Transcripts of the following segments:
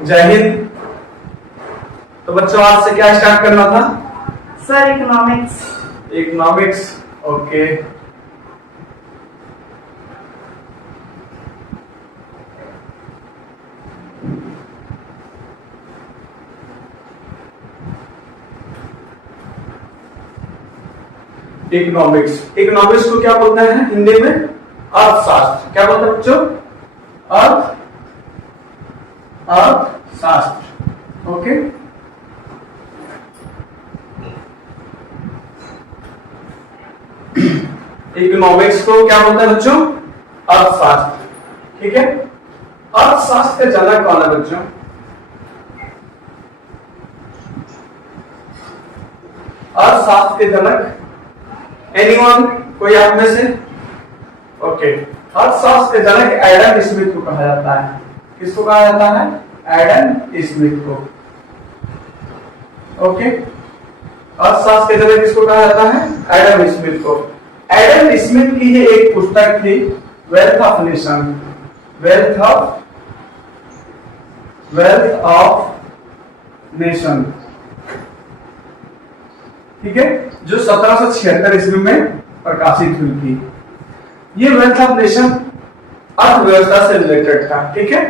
जय हिंद। तो बच्चों आज से क्या स्टार्ट करना था? Sir economics. Economics, okay. Economics, economics को क्या बोलते हैं हिंदी में? अर्थशास्त्र। क्या बोलते हैं बच्चों? अर्थशास्त्र, ओके। इकोनॉमिक्स को क्या बोलते हैं बच्चों? अर्थशास्त्र, ठीक है। अर्थशास्त्र का जनक कौन है बच्चों? अर्थशास्त्र के जनक एनीवन? कोई आप में से? ओके। अर्थशास्त्र के जनक एडम स्मिथ को कहा जाता है। किसको कहा जाता है? एडम स्मिथ को, ओके। अर्थशास्त्र के जनक किसको कहा जाता है? एडम स्मिथ को। एडम स्मिथ की ही एक पुस्तक थी, wealth of nation. Wealth of nation, ठीक है, जो 1776 ईस्वी में प्रकाशित हुई थी। ये वेल्थ ऑफ नेशन अर्थव्यवस्था से रिलेटेड था, ठीक है।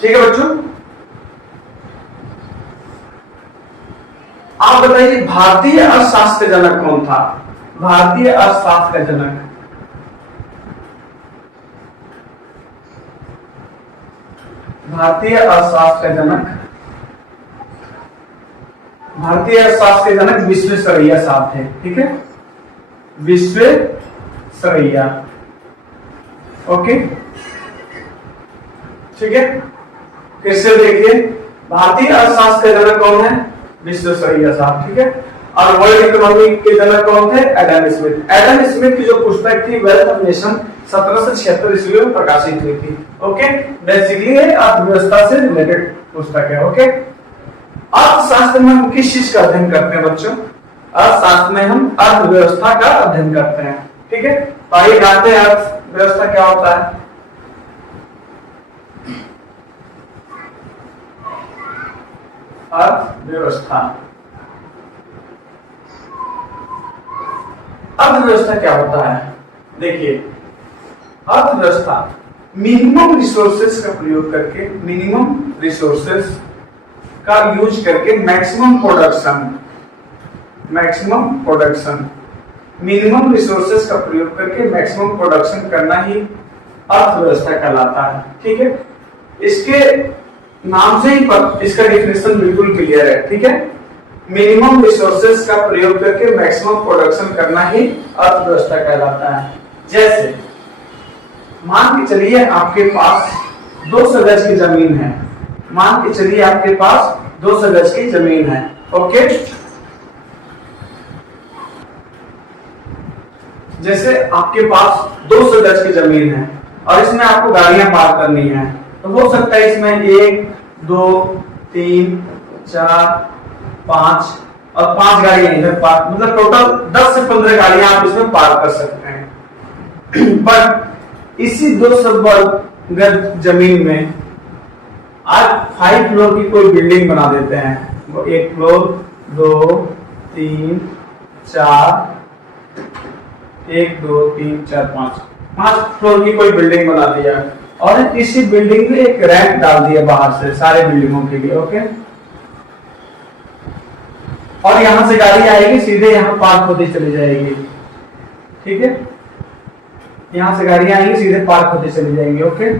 ठीक है बच्चों, आप बताइए भारतीय अर्थशास्त्र का जनक कौन था? भारतीय अर्थशास्त्र का जनक, भारतीय अर्थशास्त्र का जनक, भारतीय अर्थशास्त्र के जनक विश्वेश्वरैया साहब थे, ठीक है। विश्वेश्वरैया, ओके, ठीक है। फिर से देखिए, भारतीय अर्थशास्त्र के जनक कौन है? विश्वेश्वरैया साहब, ठीक है। और वर्ल्ड इकोनॉमी के जनक कौन थे? Adam Smith. एडम स्मिथ की जो पुस्तक थी वेल्थ ऑफ नेशन 1776 ईस्वी में प्रकाशित हुई थी, ओके। बेसिकली ये अर्थव्यवस्था से रिलेटेड पुस्तक है, ओके। अर्थशास्त्र में हम किस चीज का अध्ययन करते हैं बच्चों? अर्थशास्त्र में हम अर्थव्यवस्था का अध्ययन करते हैं, ठीक है। तो आइए जानते हैं अर्थव्यवस्था क्या होता है। अर्थव्यवस्था, अर्थव्यवस्था क्या होता है? देखिए, अर्थव्यवस्था मिनिमम रिसोर्सेस का प्रयोग करके, मिनिमम रिसोर्सेस का यूज करके मैक्सिमम प्रोडक्शन, मिनिमम रिसोर्सेस का प्रयोग करके मैक्सिमम प्रोडक्शन करना ही अर्थव्यवस्था कहलाता है, ठीक है। इसके नाम से ही इसका डेफिनेशन बिल्कुल क्लियर है, ठीक है। मिनिमम रिसोर्सेस का प्रयोग करके मैक्सिमम प्रोडक्शन करना ही अर्थव्यवस्था कहलाता है। जैसे मान के चलिए आपके पास 200 गज की जमीन है, मान के चलिए आपके पास 200 गज की जमीन है, ओके। जैसे आपके पास 200 गज की जमीन है और इसमें आपको गाड़ियां पार्क करनी है, तो हो सकता है इसमें 1 2 3 4 5 और 5 गाड़ियां इधर पार्क, मतलब टोटल 10 से 15 गाड़ियां आप इसमें पार्क कर सकते हैं। पर इसी 200 गज जमीन में आज 5 फ्लोर की कोई बिल्डिंग बना देते हैं। वो 1 फ्लोर 2 3 4 1 2 3 4 5 फ्लोर की कोई बिल्डिंग बना दिया और इसी बिल्डिंग में एक रैंप डाल दिया बाहर से सारे बिल्डिंगों के लिए, ओके। और यहां से गाड़ी आएगी सीधे यहां पार्क होती चली जाएगी, ठीक है। यहां से गाड़ियां आएंगी सीधे पार्क होती चली जाएंगी, ओके।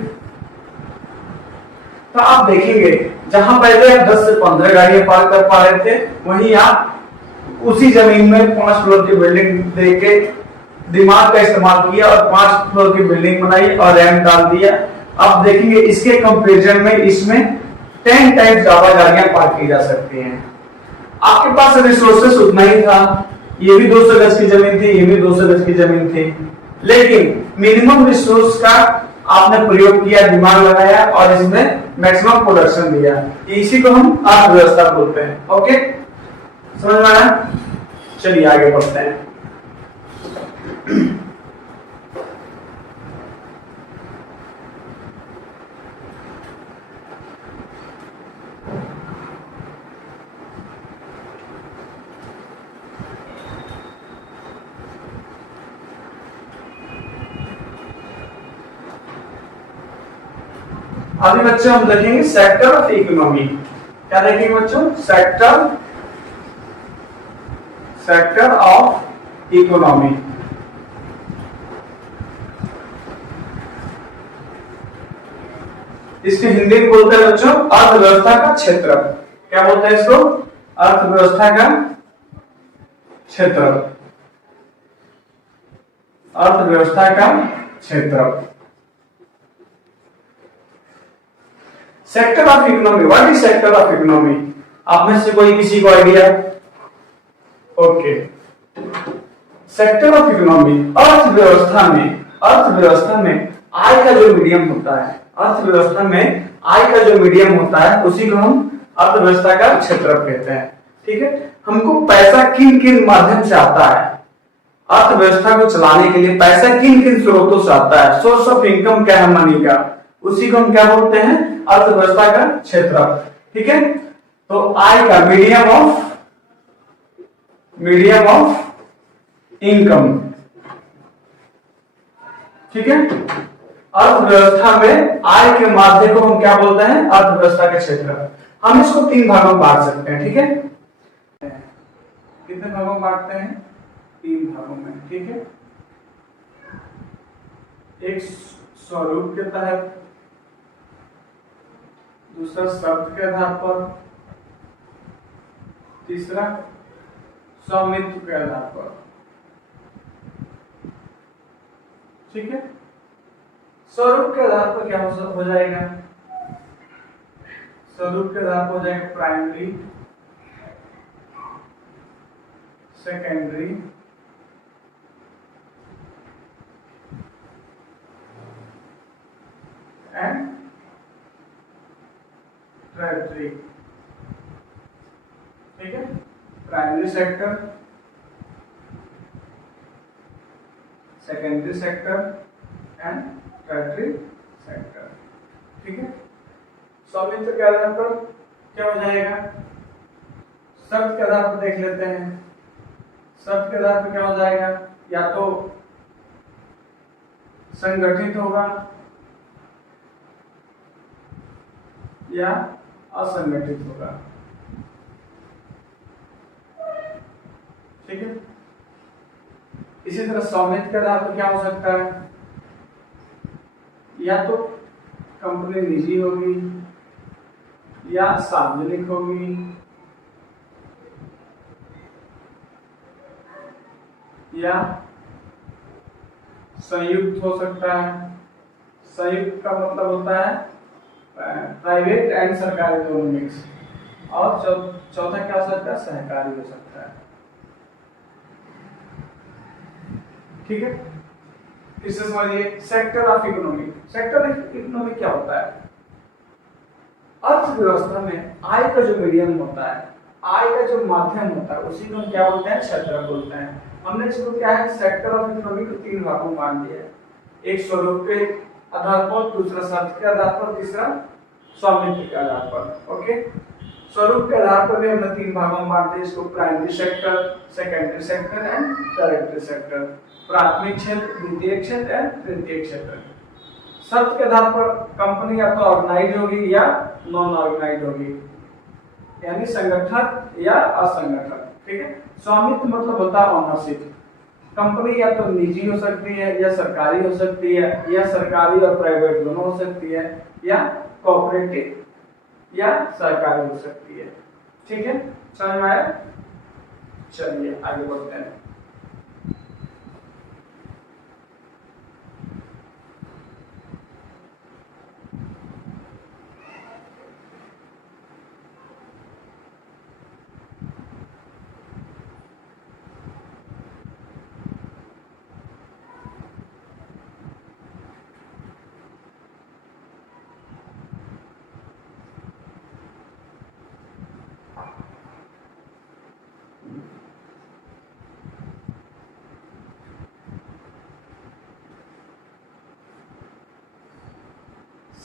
तो आप देखेंगे जहां पहले आप 10 से 15 गाड़ियां पार्क कर पा रहे थे, वहीं आप उसी जमीन में 5 फ्लोर की बिल्डिंग देके दिमाग का इस्तेमाल किया और 5 फ्लोर की बिल्डिंग बनाई और रैंप डाल दिया। आप देखेंगे इसके कंपैरिजन में इसमें 10 टाइम्स ज्यादा गाड़ियां पार्क की जा सकती हैं। आपके पास रिसोर्सेस उतना ही था, ये भी 200 गज की जमीन थी, ये भी 200 गज की जमीन थी, लेकिन मिनिमम रिसोर्स का आपने प्रयोग किया, दिमाग लगाया और इसमें मैक्सिमम प्रोडक्शन दिया। इसी को हम अर्थव्यवस्था बोलते हैं, ओके। समझ में आया? चलिए आगे बढ़ते हैं। अभी बच्चों हम देखेंगे सेक्टर ऑफ इकोनॉमी। क्या देखेंगे बच्चों? Sector of economy. इसके हिंदी में बोलते हैं बच्चों अर्थव्यवस्था का क्षेत्र। क्या बोलते हैं इसको? अर्थव्यवस्था का क्षेत्र। अर्थव्यवस्था का क्षेत्र। Sector of economy, what is sector of economy? आप में से कोई किसी को idea? Okay, sector of economy अर्थव्यवस्था में आय का जो मीडियम होता है, अर्थव्यवस्था में आय का जो मीडियम होता है उसी को हम अर्थव्यवस्था का क्षेत्र कहते हैं। ठीक है, हमको पैसा किन किन माध्यम से आता है, अर्थव्यवस्था को चलाने के लिए पैसा किन किन स्रोतों से आता है, सोर्स ऑफ इनकम क्या है मनी का, उसी को हम क्या बोलते हैं? अर्थव्यवस्था का क्षेत्र। ठीक है, तो आय का मीडियम ऑफ इनकम। ठीक है, अर्थव्यवस्था में आय के माध्यम को हम क्या बोलते हैं? अर्थव्यवस्था का क्षेत्र। हम इसको 3 भागों में बांट सकते हैं। ठीक है, कितने भागों में बांटते हैं? 3 भागों में। ठीक है, एक स्वरूप के तहत, दूसरा शब्द के आधार पर, तीसरा स्वामित्व के आधार पर। ठीक है, स्वरूप के आधार पर क्या हो जाएगा? स्वरूप के आधार पर हो जाएगा प्राइमरी, सेकेंडरी, एंड टर्टियरी। ठीक है, primary sector, secondary sector and tertiary sector. ठीक है, स्वामित्व के आधार पर क्या हो जाएगा? शब्द के आधार पर देख लेते हैं। शब्द के आधार पर क्या हो जाएगा? या तो संगठित होगा या असंगठित होगा। ठीक है, इसी तरह स्वामित्व के आधार पर क्या हो सकता है? या तो कंपनी निजी होगी या सार्वजनिक होगी या संयुक्त हो सकता है। संयुक्त का मतलब होता है प्राइवेट एंड सरकारी दोनों मिक्स। और चौथा क्या हो सकता है? सहकारी हो सकता है। ठीक है, इससे समझिए sector of economy. Sector of economy क्या होता है? अर्थव्यवस्था में आय का जो मीडियम होता है, आय का जो माध्यम होता है, उसी को क्या बोलते हैं? क्षेत्र बोलते हैं। हमने इसको क्या है? सेक्टर ऑफ इकोनॉमी को 3 भागों में बांट दिया है। एक स्वरूप के आधार पर, दूसरा शब्द के आधार पर, तीसरा स्वामित्व के आधार पर। ओके, स्वरूप के आधार पर भी हमने 3 भागों में बांट दिया इसको, primary sector, secondary sector and tertiary sector. प्राथमिक क्षेत्र, द्वितीय क्षेत्र एंड तृतीय क्षेत्र। शब्द के आधार पर कंपनी या तो ऑर्गेनाइज होगी या नॉन ऑर्गेनाइज होगी, यानी संगठित या असंगठित। ठीक है, स्वामित्व मतलब होता है ओनरशिप। कंपनी या तो निजी हो सकती है या सरकारी हो सकती है, या सरकारी और प्राइवेट दोनों हो सकती है, या कोऑपरेटिव या सरकारी हो सकती है। ठीक है, समझ में आया? चलिए आगे बढ़ते हैं।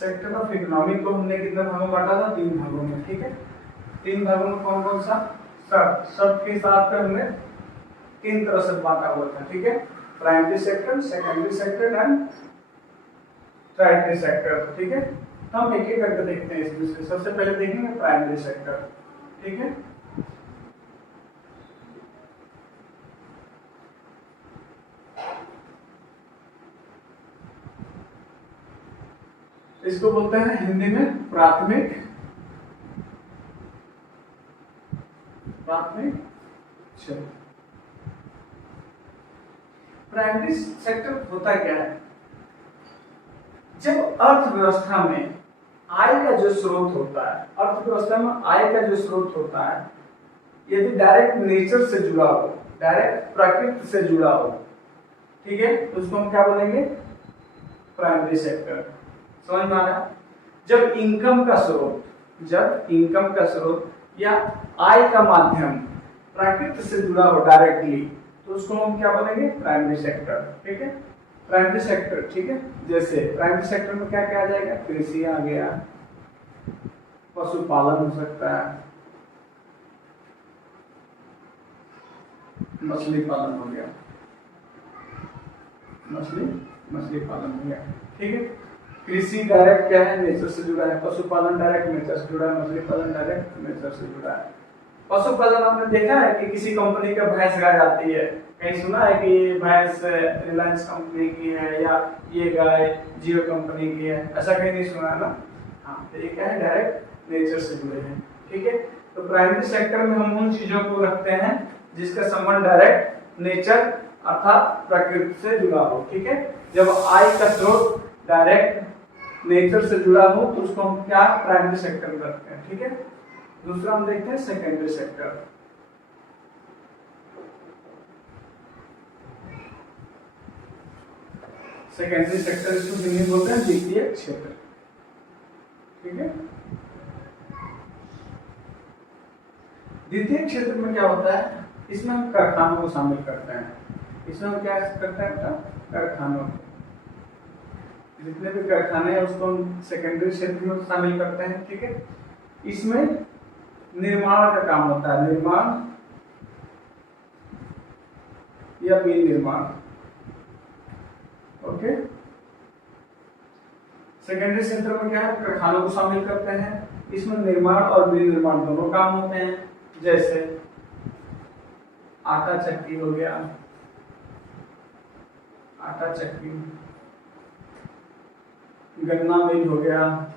सेक्टर ऑफ इकोनॉमी को हमने कितने भागों में बांटा था? 3 भागों में। ठीक है, 3 भागों में कौन कौन सा? शब्द के साथ हमने 3 तरह से बांटा हुआ था। ठीक है, primary sector, secondary sector and tertiary sector. ठीक है, तो हम एक एक करके देखते हैं इसमें से। सबसे पहले देखेंगे प्राइमरी सेक्टर, ठीक है। इसको बोलते हैं हिंदी में प्राथमिक क्षेत्र। प्राइमरी सेक्टर होता क्या है? जब अर्थव्यवस्था में आय का जो स्रोत होता है, अर्थव्यवस्था में आय का जो स्रोत होता है, यदि डायरेक्ट नेचर से जुड़ा हो, डायरेक्ट प्रकृति से जुड़ा हो, ठीक है, तो उसको हम क्या बोलेंगे? Primary sector. समझ में आ रहा है? जब इनकम का स्रोत या आय का माध्यम प्रकृति से जुड़ा हो डायरेक्टली, तो उसको हम क्या बोलेंगे? प्राइमरी सेक्टर, ठीक है। प्राइमरी सेक्टर, ठीक है। जैसे प्राइमरी सेक्टर में क्या क्या आ जाएगा? कृषि आ गया, पशुपालन हो सकता है, मछली पालन हो गया, मछली पालन हो गया, ठीक है। कृषि डायरेक्ट क्या है? नेचर से जुड़ा है। पशुपालन डायरेक्ट नेचर से जुड़ा है। मछली पालन डायरेक्ट नेचर से जुड़ा है। पशुपालन आपने देखा है कि किसी कंपनी का भैंस गाय आती है, कहीं सुना है कि भैंस रिलायंस कंपनी की है या ये गाय जियो कंपनी की है? ऐसा कहीं नहीं सुना है ना? हाँ, तो ये क्या है? डायरेक्ट नेचर से जुड़े हैं, ठीक है। तो प्राइमरी सेक्टर में हम उन चीजों को रखते हैं जिसका संबंध डायरेक्ट नेचर अर्थात प्रकृति से जुड़ा हो, ठीक है। जब आय का स्रोत डायरेक्ट नेचर से जुड़ा हो तो उसको हम क्या? प्राइमरी सेक्टर में रखते हैं, ठीक है। दूसरा हम देखते हैं सेकेंडरी सेक्टर। सेकेंडरी सेक्टर इसको हिंदी में बोलते हैं द्वितीय क्षेत्र, ठीक है। द्वितीय क्षेत्र में क्या होता है? इसमें हम कारखानों को शामिल करते हैं। इसमें हम क्या करते हैं? कारखानों, जितने भी कारखाने हैं उसको हम सेकेंडरी क्षेत्र में शामिल करते हैं, ठीक है। इसमें निर्माण का काम होता है, निर्माण या विनिर्माण, ओके। सेकेंडरी सेक्टर में क्या है? कारखानों को शामिल करते हैं। इसमें निर्माण और विनिर्माण दोनों काम होते हैं। जैसे आटा चक्की हो गया, आटा चक्की, गन्ना मिल हो गया,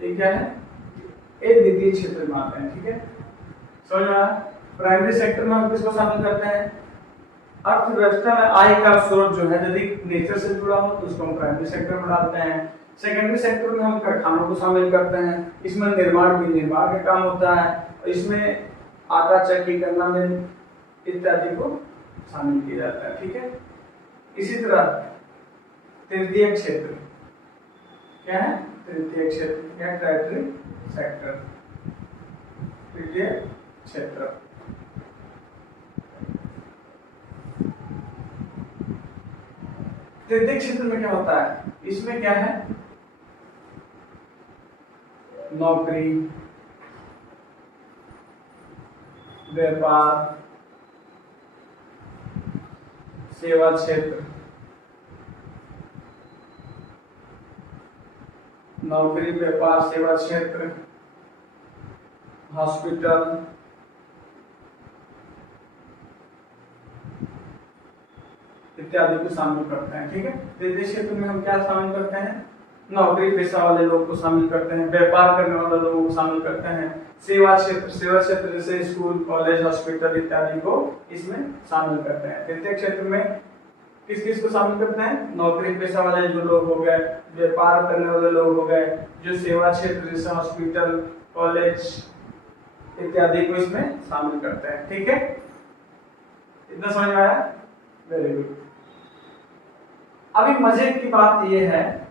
ये क्या है? एक द्वितीय क्षेत्र में आते हैं, ठीक है। समझ में आया? प्राइमरी सेक्टर में हम किसको शामिल करते हैं? अर्थव्यवस्था में आय का स्रोत जो है यदि नेचर से जुड़ा हो तो उसको हम प्राइमरी सेक्टर में डालते हैं। सेकेंडरी सेक्टर में हम कारखानों को शामिल करते हैं। इसमें निर्माण विनिर्माण का काम होता है, इसमें आटा चक्की, गन्ना मिल इत्यादि को शामिल किया जाता है, ठीक है। इसी तरह तृतीय क्षेत्र क्या है? तृतीय क्षेत्र क्या? टर्टियरी सेक्टर, तृतीय क्षेत्र। तृतीय क्षेत्र में क्या होता है? इसमें क्या है? नौकरी, व्यापार, सेवा क्षेत्र, नौकरी, व्यापार, सेवा क्षेत्र, हॉस्पिटल, इत्यादि को शामिल करते हैं, ठीक है। तृतीय क्षेत्र में हम क्या शामिल करते हैं? नौकरी पेशा वाले लोग को शामिल करते हैं, व्यापार करने वाले लोगों को शामिल करते हैं, सेवा क्षेत्र जैसे स्कूल, कॉलेज, हॉस्पिटल इत्यादि को इसमें शामिल करते हैं। तृतीय क्षेत्र में किस किस को शामिल करते हैं? नौकरी पेशा वाले जो लोग हो गए, व्यापार करने वाले लोग हो गए, जो सेवा क्षेत्र जैसे हॉस्पिटल, कॉलेज इत्यादि को इसमें शामिल करते हैं, ठीक है। इतना समझ में आया? Very good. अभी मजे की बात यह है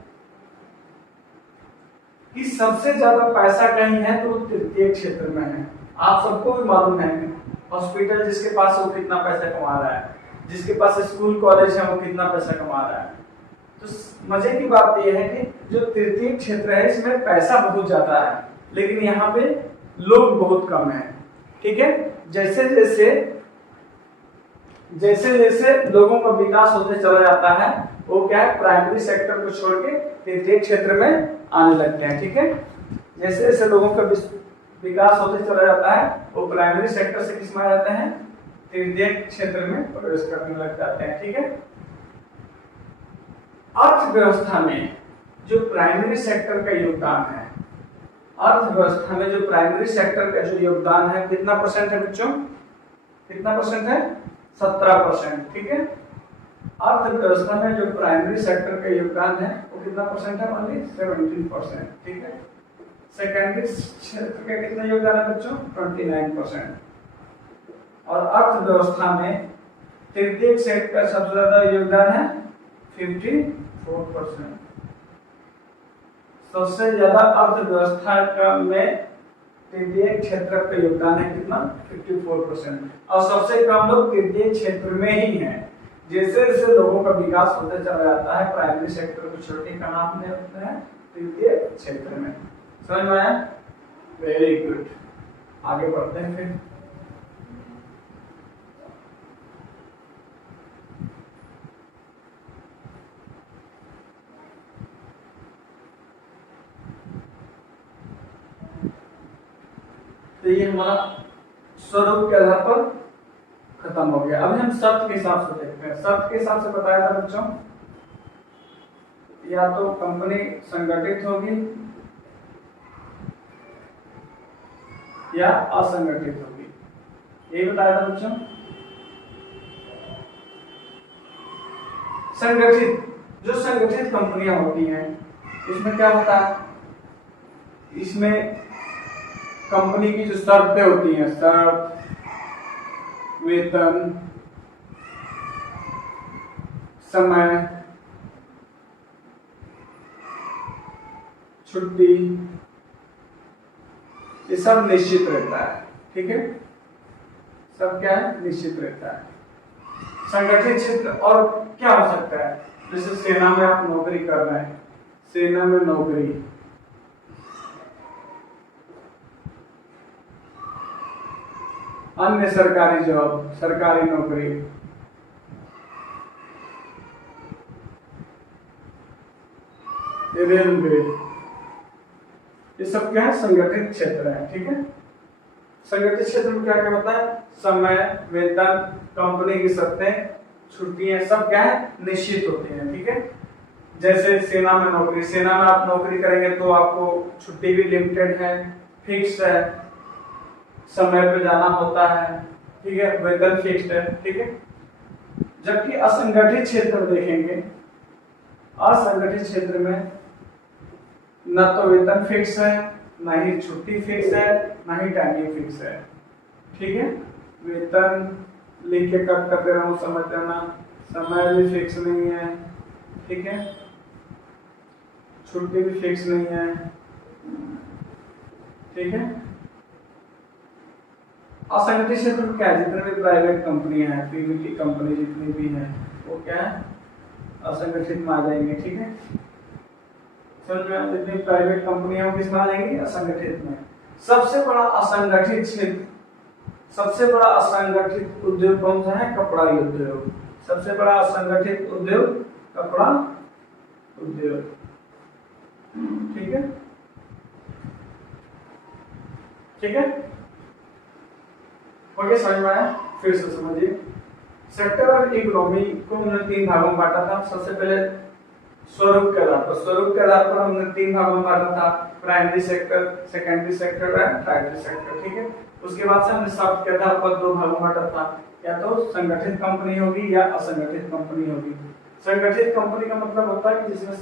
कि सबसे ज्यादा पैसा कहीं है तो तृतीय क्षेत्र में है। आप सबको भी मालूम है हॉस्पिटल जिसके पास है वो कितना पैसा कमा रहा है, जिसके पास स्कूल कॉलेज है वो कितना पैसा कमा रहा है। तो मजे की बात यह है कि जो तृतीय क्षेत्र है इसमें पैसा बहुत ज्यादा है लेकिन यहाँ पे लोग बहुत कम है, ठीक है। जैसे जैसे लोगों का विकास होते चला जाता है वो क्या है, प्राइमरी सेक्टर को छोड़ के तृतीय क्षेत्र में आने लगते हैं। ठीक है, जैसे जैसे लोगों का विकास होते चला जाता है, वो प्राइमरी सेक्टर से किस में आ जाते हैं, तृतीय क्षेत्र में प्रवेश करने लग जाते हैं। ठीक है, अर्थव्यवस्था में जो प्राइमरी सेक्टर का योगदान है, अर्थव्यवस्था में जो प्राइमरी सेक्टर का जो योगदान है, कितना परसेंट है बच्चों, कितना परसेंट है, 17%। ठीक है, अर्थव्यवस्था में जो प्राइमरी सेक्टर का योगदान है वो कितना परसेंट है, ओनली 17%। ठीक है, सेकेंडरी क्षेत्र का कितना योगदान है बच्चों, 29%। और अर्थव्यवस्था में तृतीय क्षेत्र का सबसे ज्यादा योगदान है 54%। सबसे ज्यादा अर्थव्यवस्था का में तृतीय क्षेत्र का योगदान है कितना, 54%। और सबसे कम लोग तृतीय क्षेत्र में ही हैं। जैसे जैसे लोगों का विकास होता चला जाता है, प्राइमरी सेक्टर को छोड़ के का नाम होता है तृतीय क्षेत्र में। समझ में आया, वेरी गुड। आगे बढ़ते हैं फिर। तो ये हमारा स्वरूप के आधार पर खत्म हो गया। अभी हम शब्द के हिसाब से देखते हैं। शब्द के हिसाब से बताया था बच्चों, या तो कंपनी संगठित होगी या असंगठित होगी, ये बताया था बच्चों। संगठित, जो संगठित कंपनियां होती हैं, इसमें क्या होता है, इसमें कंपनी की जो शर्तें होती हैं, शर्त, वेतन, समय, छुट्टी, ये सब निश्चित रहता है। ठीक है, सब क्या है, निश्चित रहता है। संगठित क्षेत्र और क्या हो सकता है, जैसे सेना में आप नौकरी कर रहे हैं, सेना में नौकरी, अन्य सरकारी जॉब, सरकारी नौकरी, रेलवे, ये सब क्या है, संगठित क्षेत्र है। ठीक है, संगठित क्षेत्र में क्या क्या होता है, समय, वेतन, कंपनी की शर्तें, छुट्टियां, सब क्या है, निश्चित होती हैं। ठीक है, जैसे सेना में नौकरी, सेना में आप नौकरी करेंगे तो आपको छुट्टी भी लिमिटेड है, फिक्स है, समय पे जाना होता है। ठीक है, वेतन फिक्स्ड है। ठीक है, जबकि असंगठित क्षेत्र देखेंगे, असंगठित क्षेत्र में न तो वेतन फिक्स है, न ही छुट्टी फिक्स है, न ही टाइमिंग फिक्स है। ठीक है, वेतन लिख के कट करते रहूं, समझ लेना, समय भी फिक्स नहीं है। ठीक है, छुट्टी भी फिक्स नहीं है। ठीक है, असंगठित क्षेत्र में क्या है, जितने भी प्राइवेट कंपनियां हैं, पीवीटी कंपनी जितनी भी हैं, वो क्या है, असंगठित में आ जाएंगे। ठीक है, समझ में, जितनी प्राइवेट कंपनियां किसमें आ जाएंगी, असंगठित में। सबसे बड़ा असंगठित क्षेत्र, सबसे बड़ा असंगठित उद्योग कौन सा है, कपड़ा उद्योग। सबसे बड़ा असंगठित उद्योग कपड़ा उद्योग। ठीक है, ठीक है, ओके, समझ में आया, फिर से समझिए। सेक्टर ऑफ इकोनॉमी को हमने 3 भागों में बांटा था। सबसे पहले स्वरूप के आधार पर, स्वरूप के आधार पर हमने 3 भागों में बांटा था, primary sector, secondary sector and tertiary sector. ठीक है, उसके बाद से हमने शब्द के आधार पर 2 भागों में बांटा था, या तो संगठित कंपनी होगी या असंगठित कंपनी होगी। संगठित कंपनी का मतलब होता है कि जिसमें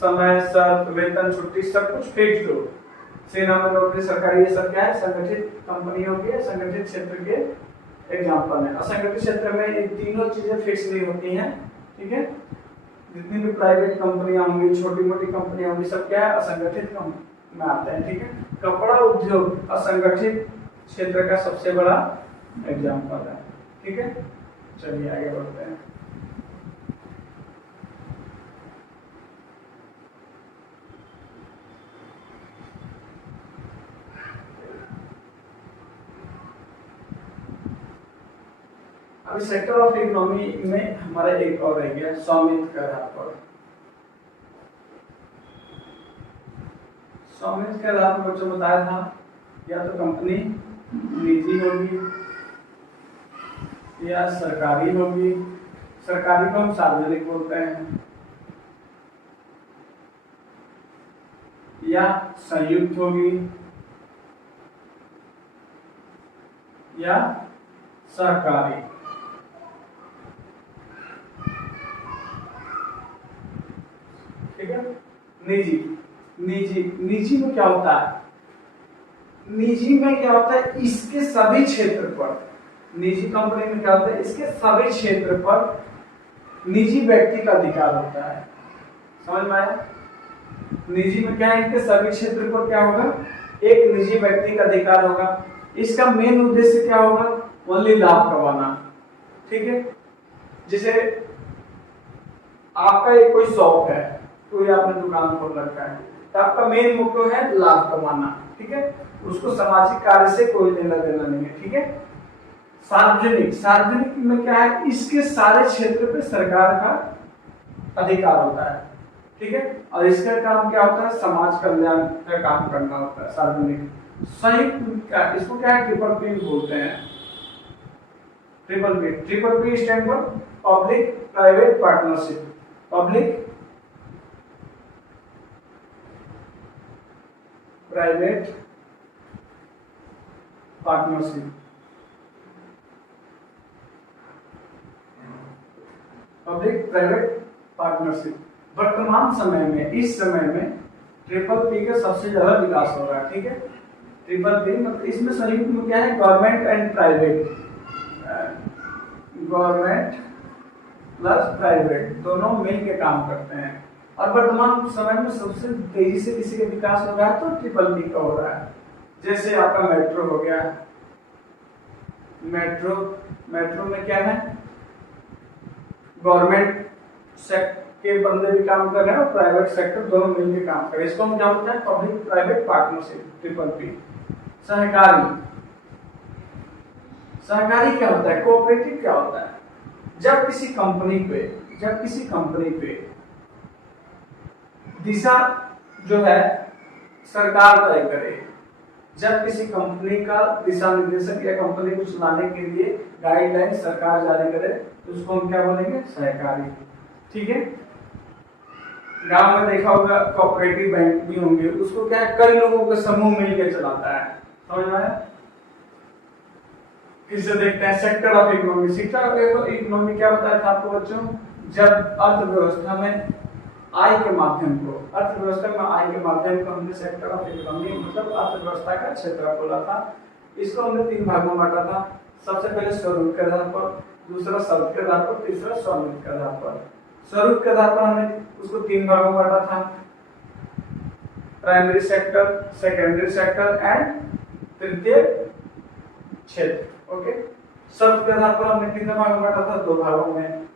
समय, शर्त, वेतन, छुट्टी सब कुछ फिक्स्ड हो। सेना में नौकरी, सरकारी, ये सब क्या है, संगठित कंपनी होगी, संगठित क्षेत्र के एग्जांपल है। असंगठित क्षेत्र में ये तीनों चीजें फिक्स नहीं होती हैं। ठीक है, जितनी भी प्राइवेट कंपनियां होंगी, छोटी मोटी कंपनियां होंगी, सब क्या है, असंगठित में आते हैं। ठीक है, कपड़ा उद्योग असंगठित क्षेत्र का सबसे बड़ा एग्जांपल है। ठीक है, चलिए आगे बढ़ते हैं। अभी सेक्टर ऑफ इकोनॉमी में हमारा एक और रह गया स्वामित्व के आधार पर। स्वामित्व के आधार पर बच्चों बताया था या तो कंपनी निजी होगी या सरकारी होगी। सरकारी को हम सार्वजनिक बोलते हैं, या संयुक्त होगी या सहकारी। ठीक है। निजी निजी निजी में क्या होता है? निजी में क्या होता है, इसके सभी क्षेत्र पर, निजी कंपनी में क्या होता है, इसके सभी क्षेत्र पर निजी व्यक्ति का अधिकार होता है। समझ में आया? निजी में क्या है, इनके सभी क्षेत्र पर क्या होगा, एक निजी व्यक्ति का अधिकार होगा। इसका मेन उद्देश्य क्या होगा, ओनली लाभ कमाना। ठीक है। जैसे आपका एक कोई शॉप है, कोई आपने दुकान खोल रखा है, तो आपका मेन मोटिव है लाभ कमाना। ठीक है। उसको सामाजिक कार्य से कोई लेना देना नहीं है। ठीक है। सार्वजनिक, सार्वजनिक में क्या है, इसके सारे क्षेत्र पे सरकार का अधिकार होता है। ठीक है। और इसका काम क्या होता है, समाज कल्याण का काम करना होता है। सार्वजनिक। संयुक्त का, इसको क्या है, ट्रिपल पी बोलते हैं। Triple P, triple P stand for public private partnership. Public private partnership, public private partnership. वर्तमान समय में, इस समय में ट्रिपल पी का सबसे ज्यादा विकास हो रहा है। ठीक है। ट्रिपल पी मतलब इसमें संयुक्त में क्या है, government and private, government plus private दोनों मिल के काम करते हैं। और वर्तमान समय में सबसे तेजी से किसी का विकास हो रहा है तो ट्रिपल पी का हो रहा है। जैसे आपका मेट्रो हो गया, मेट्रो, मेट्रो में क्या है, गवर्नमेंट सेक्टर के बंदे भी काम कर रहे हैं और प्राइवेट सेक्टर दोनों मिलकर काम कर रहे हैं। इसको हम क्या बोलते हैं, public private partnership, triple P. सहकारी, सहकारी क्या होता है, कोऑपरेटिव क्या होता है, जब किसी कंपनी पे दिशा जो है सरकार तय करे, जब किसी कंपनी का दिशा निर्देशक या कंपनी को चलाने के लिए गाइडलाइन सरकार जारी करे तो उसको हम क्या बोलेंगे, सहकारी। ठीक है। गांव में देखा होगा कोऑपरेटिव बैंक भी होंगे, उसको क्या है, कई लोगों का समूह मिलकर चलाता है। समझ में आया? किसे देखते हैं, sector of economy. Sector of economy क्या बताया था आपको बच्चों, जब अर्थव्यवस्था में आय के माध्यम को, अर्थव्यवस्था में आय के माध्यम को हमने सेक्टर ऑफ इकोनॉमी मतलब अर्थव्यवस्था का क्षेत्र बोला था। इसको हमने तीन भागों में बांटा था। सबसे पहले स्वरूप के आधार पर, दूसरा शब्द के आधार पर, तीसरा स्वामित्व के आधार पर। स्वरूप के आधार पर हमने उसको तीन भागों में बांटा था, primary sector, secondary sector and तृतीय क्षेत्र। ओके। शब्द के आधार पर हमने कितने भागों में बांटा था, दो भागों में,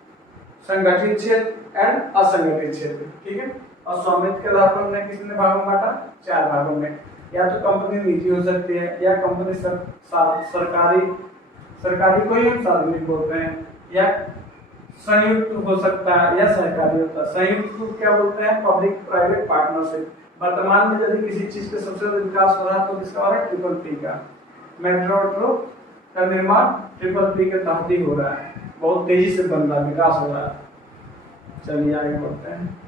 संगठित क्षेत्र एंड असंगठित क्षेत्र। ठीक है। और स्वामित्व के आधार पर हमने कितने भागों में बांटा, चार भागों में। या तो कंपनी निजी हो सकती है, या कंपनी सरकारी को ही हम सार्वजनिक बोलते हैं, या संयुक्त हो सकता है, या सहकारी होता है। संयुक्त को क्या बोलते हैं, पब्लिक प्राइवेट पार्टनरशिप। वर्तमान में यदि किसी चीज का सबसे ज्यादा विकास हो रहा है तो किसका हो रहा है, ट्रिपल पी का। मेट्रो का निर्माण ट्रिपल पी के तहत ही हो रहा है, बहुत तेजी से बन रहा है, विकास हो रहा है। चलिए आगे बढ़ते हैं।